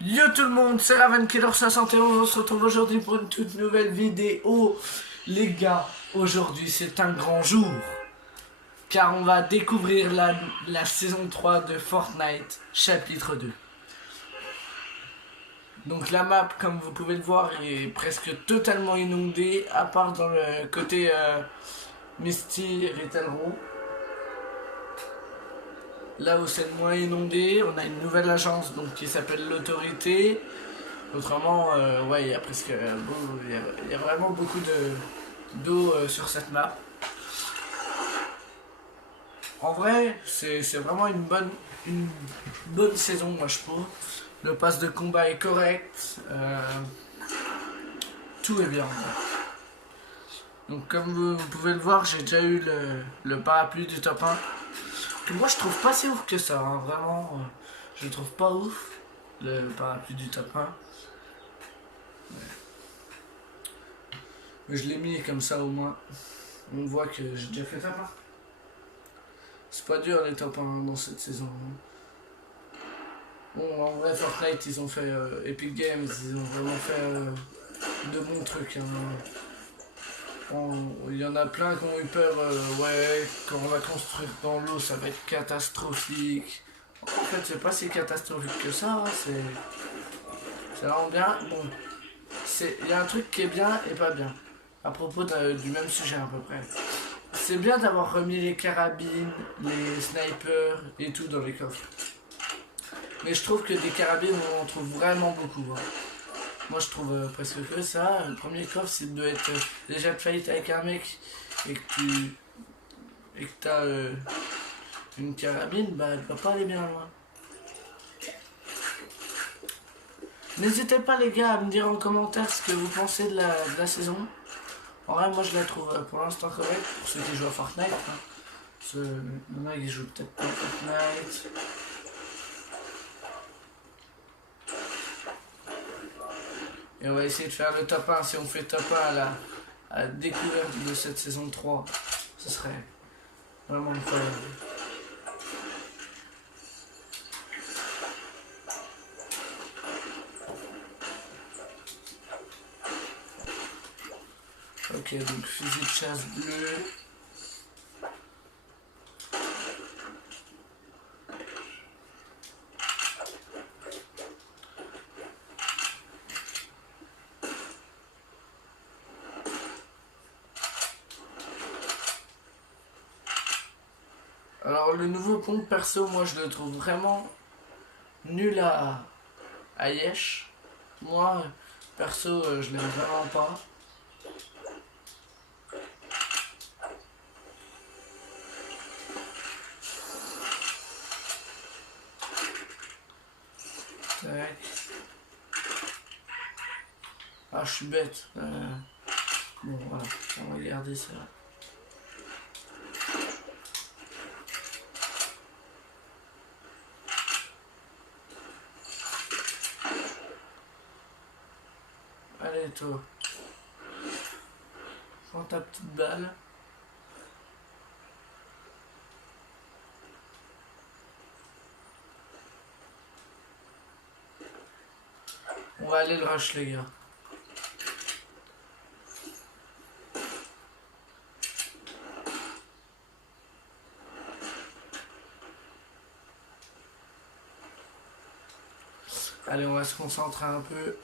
Yo tout le monde, c'est RavenKiller71, on se retrouve aujourd'hui pour une toute nouvelle vidéo. Les gars, aujourd'hui c'est un grand jour, car on va découvrir la saison 3 de Fortnite, chapitre 2. Donc la map, comme vous pouvez le voir, est presque totalement inondée, à part dans le côté Misty et Little Row. Là où c'est le moins inondé, on a une nouvelle agence donc, qui s'appelle l'Autorité. Autrement, ouais, il y a presque il y a vraiment beaucoup d'eau sur cette map. En vrai, c'est vraiment une bonne saison, moi je trouve. Le pass de combat est correct. Tout est bien. Donc comme vous pouvez le voir, j'ai déjà eu le parapluie du top 1. Que moi je trouve pas si ouf que ça, hein. Vraiment, je le trouve pas ouf, le parapluie du top 1. Ouais. Mais je l'ai mis comme ça au moins. On voit que j'ai déjà fait top 1. C'est pas dur les top 1 dans cette saison. Bon, en vrai, Fortnite, ils ont fait Epic Games, ils ont vraiment fait de bons trucs. Hein. Il y en a plein qui ont eu peur, ouais, quand on va construire dans l'eau, ça va être catastrophique. En fait, c'est pas si catastrophique que ça, hein, c'est vraiment bien. Bon, il y a un truc qui est bien et pas bien, à propos du même sujet à peu près. C'est bien d'avoir remis les carabines, les snipers et tout dans les coffres. Mais je trouve que des carabines, on en trouve vraiment beaucoup. Hein. Moi, je trouve presque que ça. Le premier coffre, c'est de être déjà de fight avec un mec et que t'as une carabine, bah elle va pas aller bien loin. N'hésitez pas les gars à me dire en commentaire ce que vous pensez de la saison. En vrai, moi je la trouve pour l'instant correcte pour ceux qui jouent à Fortnite. Hein. Il y en a qui jouent peut-être pas à Fortnite. Et on va essayer de faire le top 1. Si on fait top 1 à la découverte de cette saison 3, ce serait vraiment incroyable. Ok, donc fusil de chasse bleu. Alors le nouveau compte perso, moi je le trouve vraiment nul à Yesh. Moi, perso, je l'aime vraiment pas. Tac. Ah, je suis bête. Bon, voilà, on va garder ça. Allez, toi. Prends ta petite balle. On va aller le rush, les gars. Allez, on va se concentrer un peu.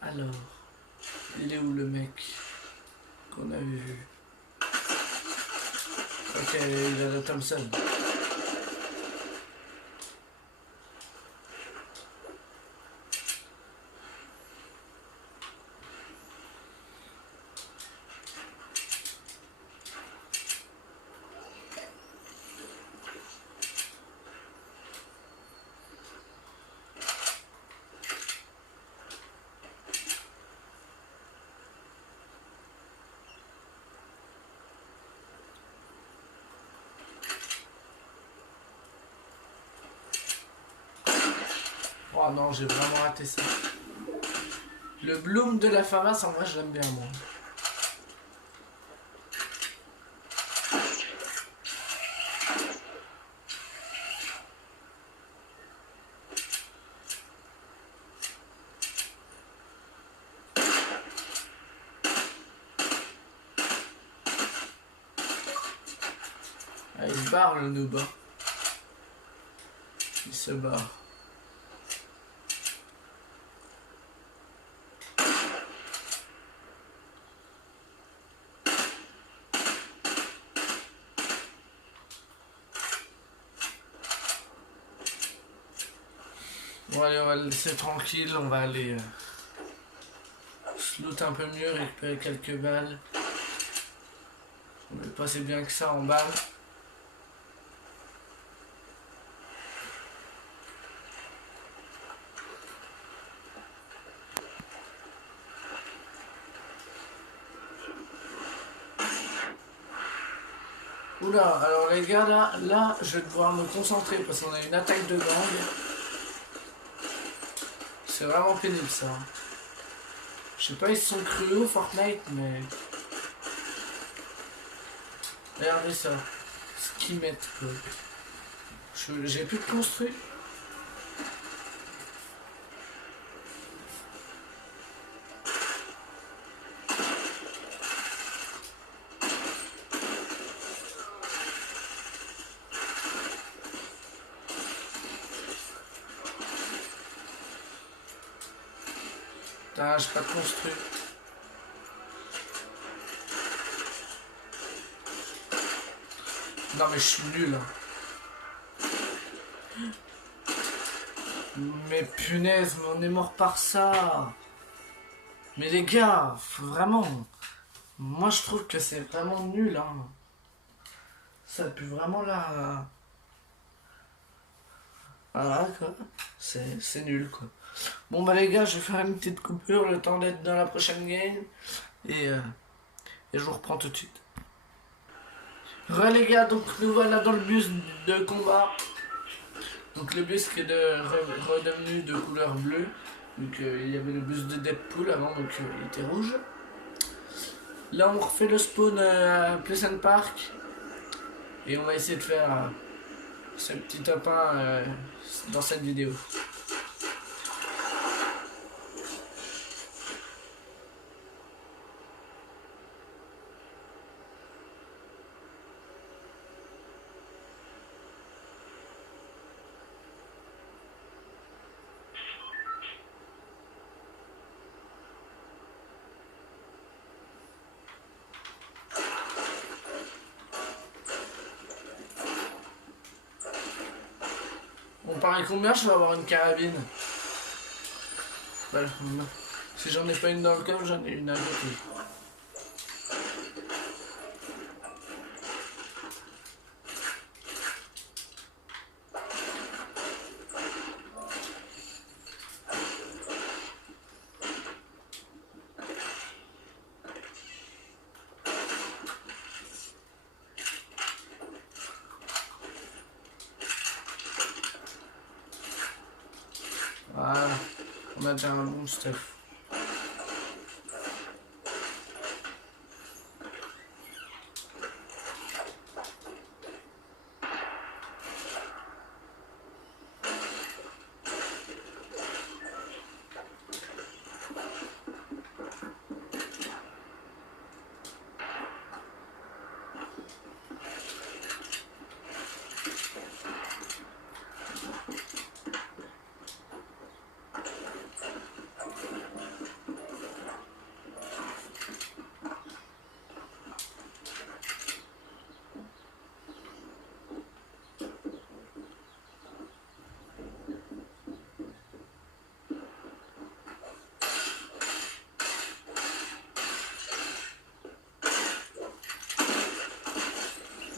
Alors, il est où le mec qu'on avait vu? Ok, il a la Thompson. Oh non, j'ai vraiment raté ça. Le bloom de la FAMAS, en vrai, je l'aime bien, moi. Ah, il se barre le noob. Hein. Il se barre. Bon allez, on va le laisser tranquille, on va aller se loot un peu mieux, récupérer quelques balles. On va passer bien que ça en balles. Oula, alors les gars, là, je vais devoir me concentrer parce qu'on a une attaque de gang. C'est vraiment pénible ça. Je sais pas, ils se sont cruels Fortnite, mais... Regardez ça. Ce qu'ils mettent, quoi. J'ai plus de construire. Putain, j'ai pas construit. Non mais je suis nul. Hein. Mais punaise, mais on est mort par ça. Mais les gars, vraiment. Moi je trouve que c'est vraiment nul. Hein. Ça pue vraiment là. Voilà quoi. C'est nul quoi. Bon bah les gars, je vais faire une petite coupure le temps d'être dans la prochaine game. Et je vous reprends tout de suite. Les gars, donc nous voilà dans le bus de combat. Donc le bus qui est redevenu de couleur bleue. Donc il y avait le bus de Deadpool avant, donc il était rouge. Là on refait le spawn à Pleasant Park. Et on va essayer de faire ce petit top 1 dans cette vidéo. On parie combien je vais avoir une carabine? Voilà. Si j'en ai pas une dans le coffre, j'en ai une à côté. Voilà, on a déjà un bon stuff.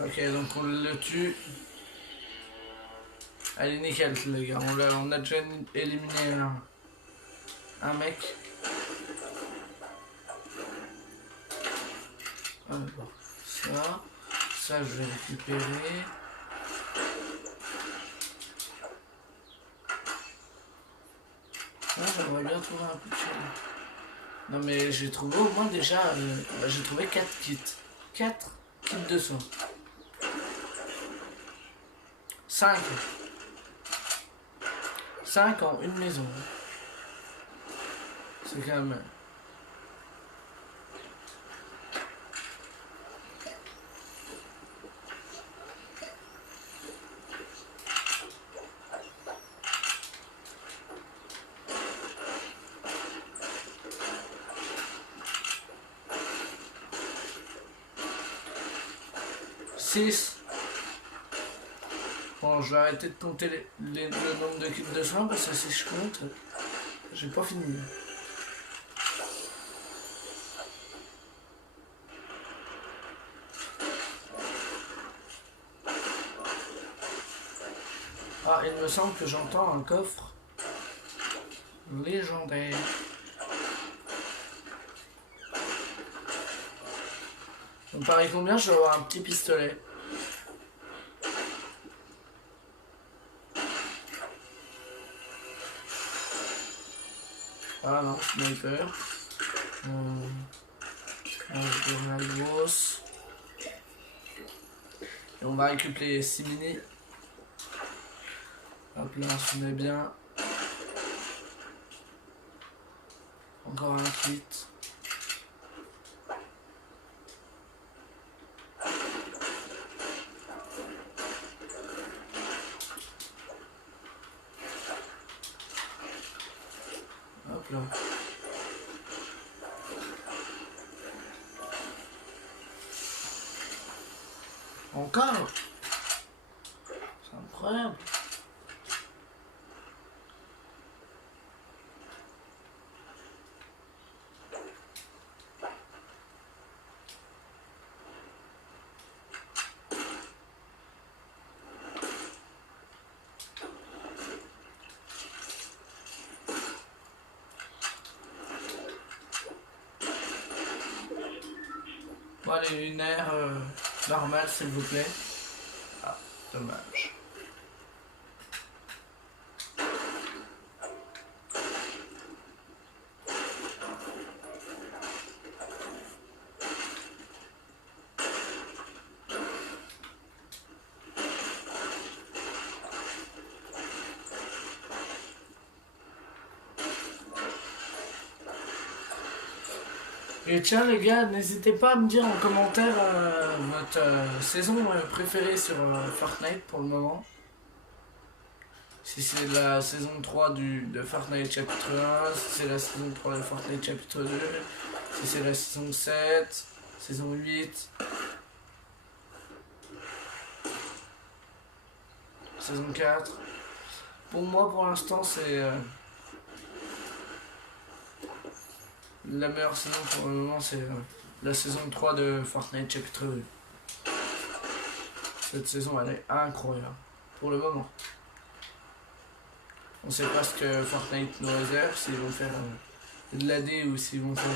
Ok, donc on le tue. Allez, nickel les gars, on a déjà éliminé un mec. Alors, ça je vais récupérer. Ah, j'aimerais bien trouver un peu de chose. Non mais j'ai trouvé au moins déjà, j'ai trouvé 4 kits. 4 kits de soins. 5. 5 en une maison. C'est quand même... 6. Bon, je vais arrêter de compter le nombre de kits de soins parce que si je compte, j'ai pas fini. Ah, il me semble que j'entends un coffre légendaire. Donc pareil combien, je vais avoir un petit pistolet. Ah non, sniper. On va la grosse. Et on va récupérer les 6 mini. Hop là, on se met bien. Encore un kit. Hop là. Encore. C'est incroyable. Bon, allez, une aire normale, s'il vous plaît. Ah, dommage. Et tiens les gars, n'hésitez pas à me dire en commentaire votre saison préférée sur Fortnite pour le moment. Si c'est la saison 3 de Fortnite chapitre 1, si c'est la saison 3 de Fortnite chapitre 2, si c'est la saison 7, saison 8, saison 4. Pour moi pour l'instant c'est... la meilleure saison pour le moment, c'est la saison 3 de Fortnite chapitre 2. Cette saison, elle est incroyable. Pour le moment. On sait pas ce que Fortnite nous réserve, s'ils vont faire de l'AD ou s'ils vont faire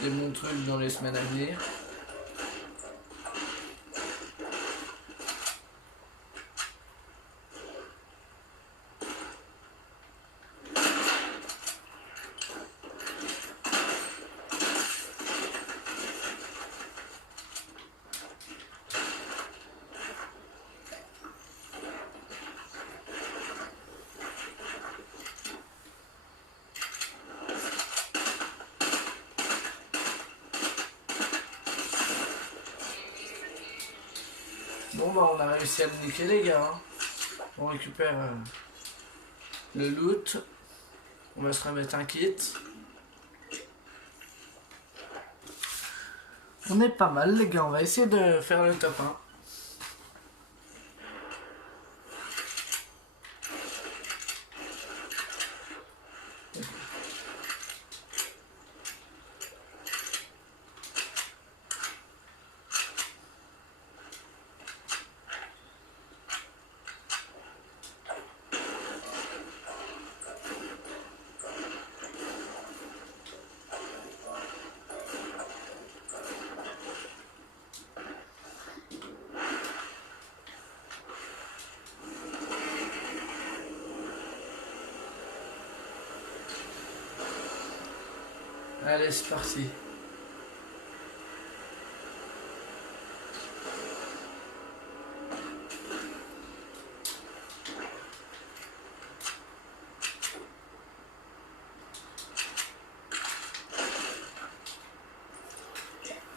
des bons trucs dans les semaines à venir. Bon bah on a réussi à le niquer les gars. Hein. On récupère le loot. On va se remettre un kit. On est pas mal les gars, on va essayer de faire le top 1. Allez, c'est parti.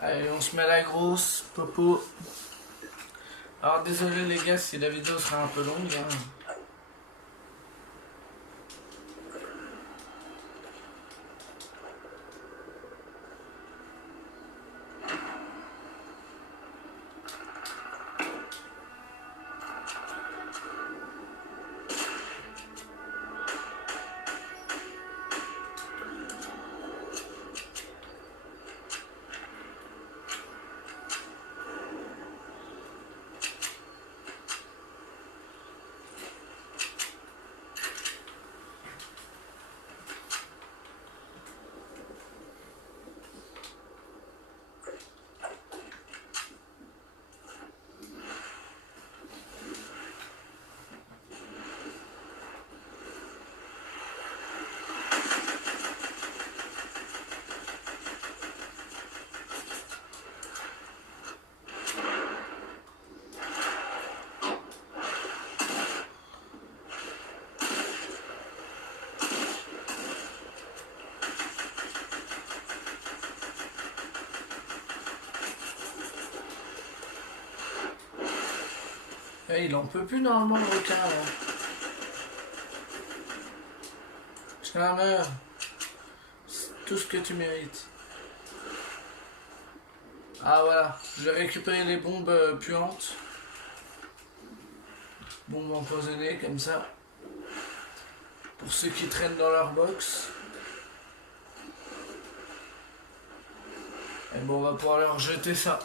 Allez, on se met à la grosse, popo. Alors désolé les gars si la vidéo sera un peu longue. Hein. Eh, il en peut plus normalement le requin là. Tiens, meurs. C'est tout ce que tu mérites. Ah voilà, je vais récupérer les bombes puantes. Bombes empoisonnées comme ça. Pour ceux qui traînent dans leur box. Et bon, on va pouvoir leur jeter ça.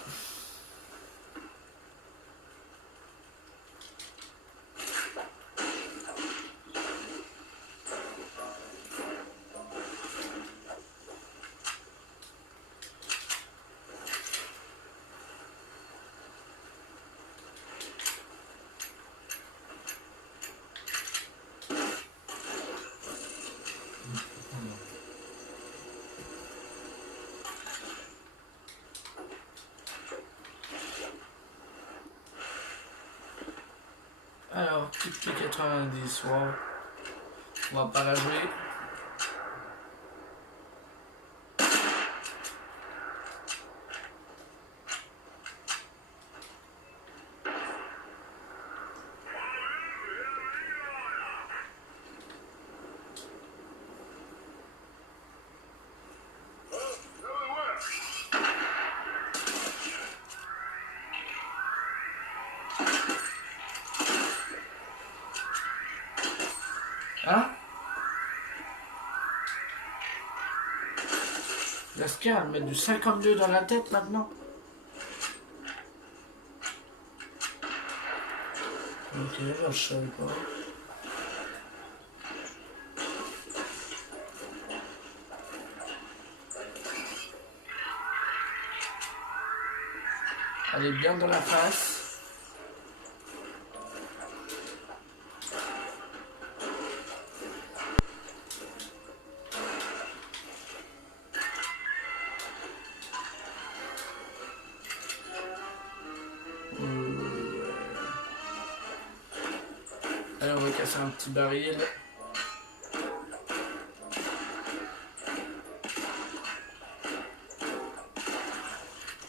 Alors, petite P90, wow. On va pas la jouer. Hein? Lascar, elle met du 52 dans la tête maintenant. Ok, là, je savais pas. Elle est bien dans la face. Allez, on va casser un petit baril.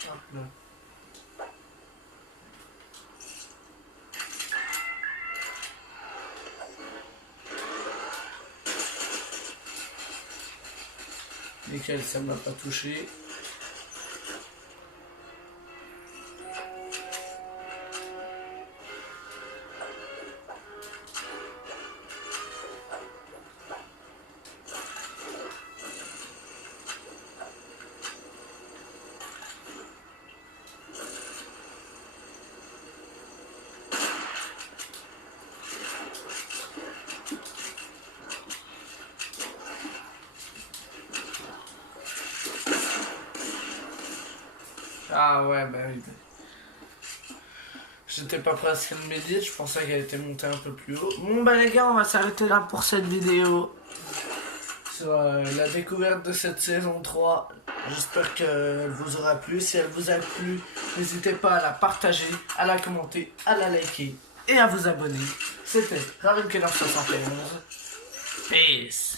Hop là. Nickel, ça ne m'a pas touché. Ah ouais, bah oui. J'étais pas prêt à ce qu'elle médite, je pensais qu'elle était montée un peu plus haut. Bon bah les gars, on va s'arrêter là pour cette vidéo. Sur la découverte de cette saison 3. J'espère qu'elle vous aura plu. Si elle vous a plu, n'hésitez pas à la partager, à la commenter, à la liker et à vous abonner. C'était Ravenkeller71. Peace.